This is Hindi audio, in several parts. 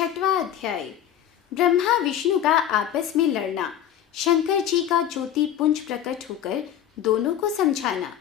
छठवां अध्याय। ब्रह्मा विष्णु का आपस में लड़ना, शंकर जी का ज्योति पुंज प्रकट होकर दोनों को समझाना।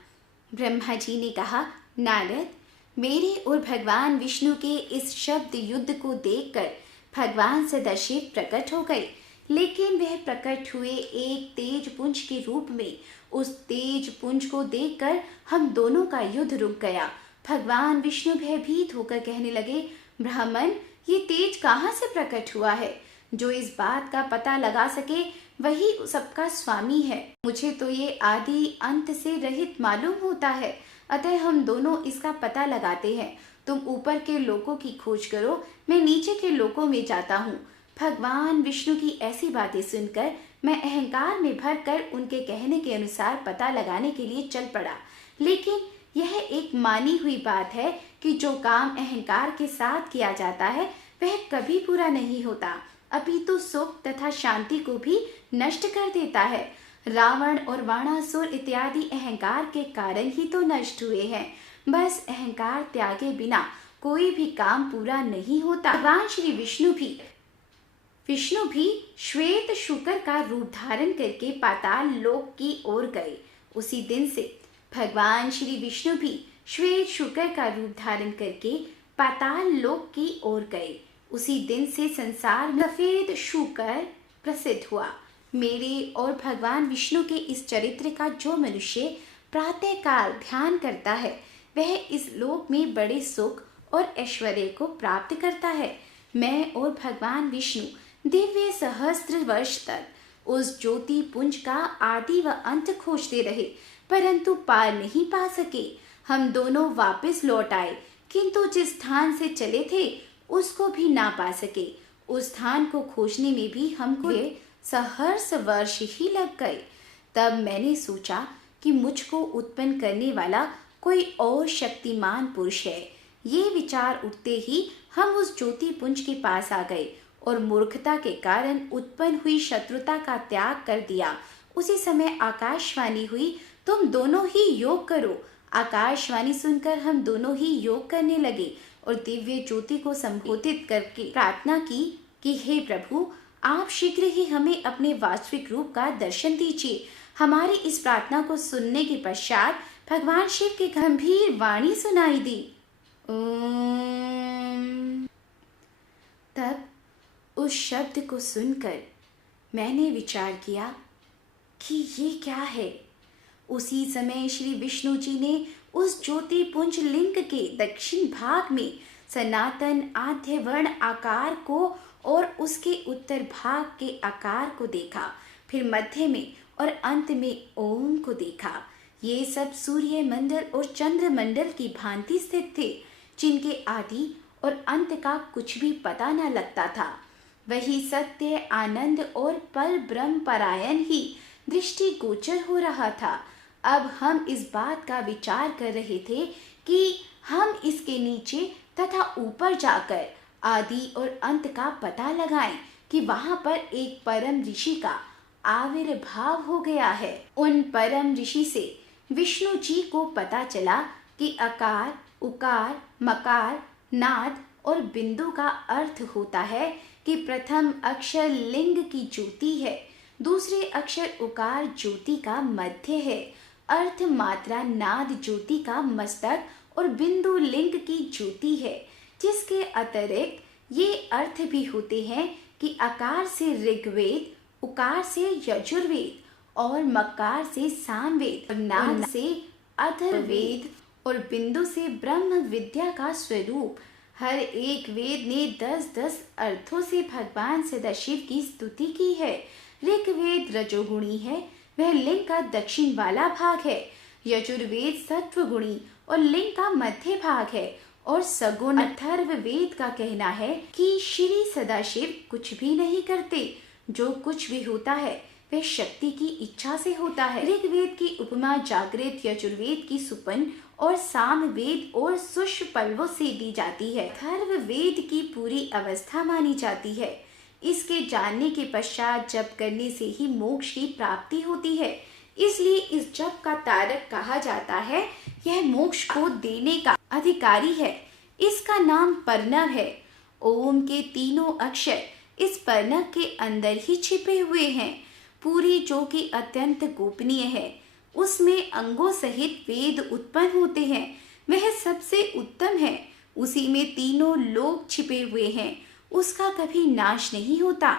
ब्रह्मा जी ने कहा, नारद, मेरे और भगवान विष्णु के इस शब्द युद्ध को देखकर भगवान सदाशिव प्रकट हो गए, लेकिन वह प्रकट हुए एक तेज पुंज के रूप में। उस तेज पुंज को देखकर हम दोनों का युद्ध रुक गया। भगवान विष्णु भयभीत होकर कहने लगे, ब्राह्मण, ये तेज कहाँ से प्रकट हुआ है? जो इस बात का पता लगा सके वही सबका स्वामी है। मुझे तो ये आदि अंत से रहित मालूम होता है, अतः हम दोनों इसका पता लगाते हैं। तुम ऊपर के लोकों की खोज करो, मैं नीचे के लोकों में जाता हूँ। भगवान विष्णु की ऐसी बातें सुनकर मैं अहंकार में भरकर उनके कहने के अनुसार पता लगाने के लिए चल पड़ा। लेकिन यह एक मानी हुई बात है कि जो काम अहंकार के साथ किया जाता है वह कभी पूरा नहीं होता, अपितु सुख तथा शांति को भी नष्ट कर देता है। रावण और वाणासुर इत्यादि अहंकार के कारण ही तो नष्ट हुए हैं। बस अहंकार त्यागे बिना कोई भी काम पूरा नहीं होता। भगवान श्री विष्णु भी श्वेत शुकर का रूप धारण करके पाताल लोक की ओर गए। उसी दिन से भगवान श्री विष्णु भी श्वेत शुकर का रूप धारण करके पाताल लोक की ओर गए। उसी दिन से संसार में सफेद शुकर प्रसिद्ध हुआ। मेरे और भगवान विष्णु के इस चरित्र का जो मनुष्य प्रातः काल ध्यान करता है वह इस लोक में बड़े सुख और ऐश्वर्य को प्राप्त करता है। मैं और भगवान विष्णु दिव्य सहस्त्र वर्ष तक उस ज्योति पुंज का आदि व अंत खोजते रहे, परंतु पार नहीं पा सके। हम दोनों वापस लौट आए, किंतु जिस स्थान से चले थे उसको भी ना पा सके। उस स्थान को खोजने में भी हमको सहस्र वर्ष ही लग गए। तब मैंने सोचा कि मुझको उत्पन्न करने वाला कोई और शक्तिमान पुरुष है। ये विचार उठते ही हम उस ज्योति पुंज के पास आ गए और मूर्खता के कारण उत्पन्न हुई शत्रुता का त्याग कर दिया। उसी समय आकाशवाणी हुई, तुम दोनों ही योग करो। आकाशवाणी सुनकर हम दोनों ही योग करने लगे और दिव्य ज्योति को संबोधित करके प्रार्थना की कि हे प्रभु, आप शीघ्र ही हमें अपने वास्तविक रूप का दर्शन दीजिए। हमारी इस प्रार्थना को सुनने के पश्चात भगवान शिव की गंभीर वाणी सुनाई दी। तब उस शब्द को सुनकर मैंने विचार किया कि ये क्या है। उसी समय श्री विष्णु जी ने उस ज्योति पुंज लिंग के दक्षिण भाग में सनातन आद्य वर्ण आकार को और उसके उत्तर भाग के आकार को देखा, फिर मध्य में और अंत में ओम को देखा। ये सब सूर्य मंडल और चंद्र मंडल की भांति स्थित थे, जिनके आदि और अंत का कुछ भी पता न लगता था। वही सत्य, आनंद और पर ब्रह्म परायण ही दृष्टि गोचर हो रहा था। अब हम इस बात का विचार कर रहे थे कि हम इसके नीचे तथा ऊपर जाकर आदि और अंत का पता लगाएं कि वहां पर एक परम ऋषि का आविर्भाव हो गया है। उन परम ऋषि से विष्णु जी को पता चला कि अकार, उकार, मकार, नाद और बिंदु का अर्थ होता है कि प्रथम अक्षर लिंग की ज्योति है, दूसरे अक्षर उकार ज्योति का मध्य है, अर्थ मात्रा नाद ज्योति का मस्तक और बिंदु लिंग की ज्योति है। जिसके अतिरिक्त ये अर्थ भी होते हैं कि आकार से ऋग्वेद, उकार से यजुर्वेद और मकार से सामवेद, नाद से अथर्ववेद और बिंदु से ब्रह्म विद्या का स्वरूप। हर एक वेद ने 10-10 अर्थों से भगवान सदाशिव की स्तुति की है। ऋग्वेद रजोगुणी है, वह लिंग का दक्षिण वाला भाग है। यजुर्वेद सत्वगुणी और लिंग का मध्य भाग है और सगुण अथर्ववेद का कहना है कि श्री सदाशिव कुछ भी नहीं करते। जो कुछ भी होता है वह शक्ति की इच्छा से होता है। ऋग्वेद की उपमा जागृत, यजुर्वेद की सुपन और सामवेद और सुष पल्लवों से दी जाती है। अथर्ववेद की पूरी अवस्था मानी जाती है। इसके जानने के पश्चात जप करने से ही मोक्ष की प्राप्ति होती है, इसलिए इस जप का तारक कहा जाता है। यह मोक्ष को देने का अधिकारी है। इसका नाम पर्णव है ओम के तीनों अक्षर इस पर्णक के अंदर ही छिपे हुए हैं। पूरी जो कि अत्यंत गोपनीय है, उसमें अंगों सहित वेद उत्पन्न होते हैं, वह सबसे उत्तम है। उसी में तीनों लोक छिपे हुए हैं, उसका कभी नाश नहीं होता।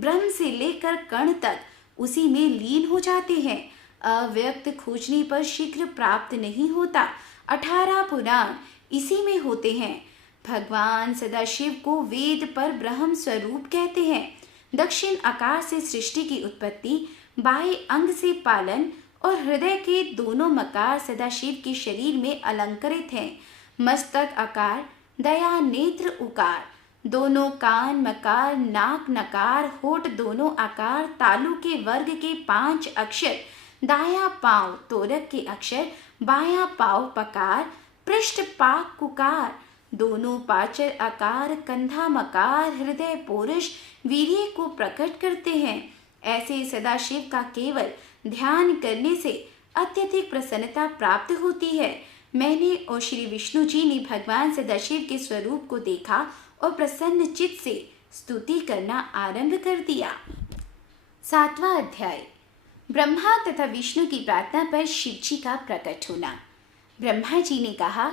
ब्रह्म से लेकर कण तक उसी में लीन हो जाते हैं। अव्यक्त खोजने पर शीघ्र प्राप्त नहीं होता। 18 पुराण इसी में होते हैं। भगवान सदाशिव को वेद पर ब्रह्म स्वरूप कहते हैं। दक्षिण आकार से सृष्टि की उत्पत्ति, बाएं अंग से पालन और हृदय के दोनों मकार सदाशिव के शरीर में अलंकृत हैं। मस्तक आकार, दया नेत्र उकार, दोनों कान मकार, नाक नकार, होठ दोनों आकार, तालु के वर्ग के 5 अक्षर, दायां पांव तोरक के अक्षर, बायां पांव पकार, पृष्ठ पाक कुकार, दोनों पाचर आकार, कंधा मकार, हृदय पौरुष वीर्य को प्रकट करते हैं। ऐसे सदाशिव का केवल ध्यान करने से अत्यधिक प्रसन्नता प्राप्त होती है। मैंने और श्री विष्णु जी ने भगवान सदाशिव के स्वरूप को देखा और प्रसन्न चित्त से स्तुति करना आरंभ कर दिया। 7वां अध्याय, ब्रह्मा तथा विष्णु की प्रार्थना पर शिव जी का प्रकट होना। ब्रह्मा जी ने कहा,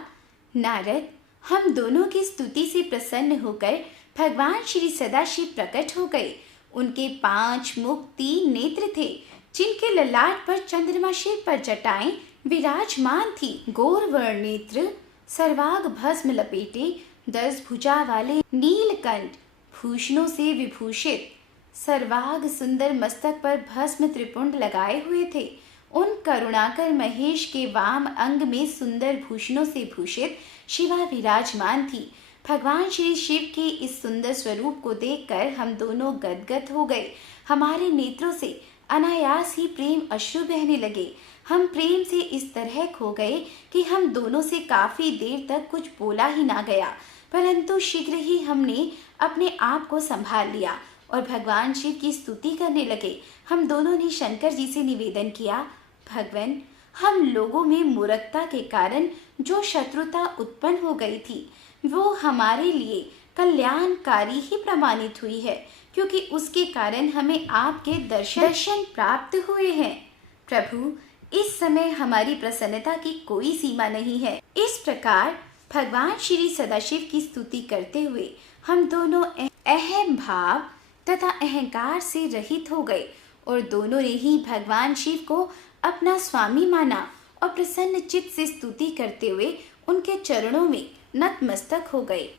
नारद, हम दोनों की स्तुति से प्रसन्न होकर भगवान श्री सदाशिव प्रकट हो गए। उनके 5 मुख 3 नेत्र थे, जिनके ललाट पर चंद्रमा शिव पर जटाएं विराजमान थी। गौर वर्ण नेत्र, सर्वांग भस्म लपेटे, 10 भुजा वाले नीलकंठ भूषणों से विभूषित, सर्वांग सुंदर मस्तक पर भस्म त्रिपुंड लगाए हुए थे। उन करुणाकर महेश के वाम अंग में सुंदर भूषणों से भूषित शिवा विराजमान थी। भगवान श्री शिव के इस सुंदर स्वरूप को देखकर हम दोनों गदगद हो गए। हमारे नेत्रों से अनायास ही प्रेम अश्रु बहने लगे। हम प्रेम से इस तरह खो गए कि हम दोनों से काफी देर तक कुछ बोला ही ना गया, परंतु शीघ्र ही हमने अपने आप को संभाल लिया और भगवान शिव की स्तुति करने लगे। हम दोनों ने शंकर जी से निवेदन किया, भगवान, हम लोगों में मूर्खता के कारण जो शत्रुता उत्पन्न हो गई थी, वो हमारे लिए कल्याणकारी ही प्रमाणित हुई है, क्योंकि उसके कारण हमें आपके दर्शन प्राप्त हुए हैं। प्रभु, इस समय हमारी प्रसन्नता की कोई सीमा नहीं है। इस प्रकार भगवान श्री सदाशिव की स्तुति करते हुए हम दोनों अहम भाव तथा अहंकार से रहित हो गए और दोनों ने ही भगवान शिव को अपना स्वामी माना और प्रसन्न चित्त से स्तुति करते हुए उनके चरणों में नतमस्तक हो गए।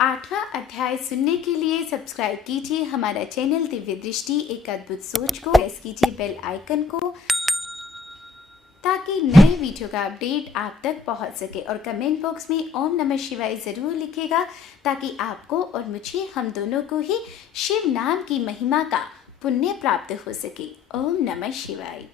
8वां अध्याय सुनने के लिए सब्सक्राइब कीजिए हमारा चैनल दिव्य दृष्टि एक अद्भुत सोच को, प्रेस कीजिए बेल आइकन को ताकि नए वीडियो का अपडेट आप तक पहुंच सके, और कमेंट बॉक्स में ओम नमः शिवाय जरूर लिखेगा ताकि आपको और मुझे, हम दोनों को ही शिव नाम की महिमा का पुण्य प्राप्त हो सके। ओम नमः शिवाय।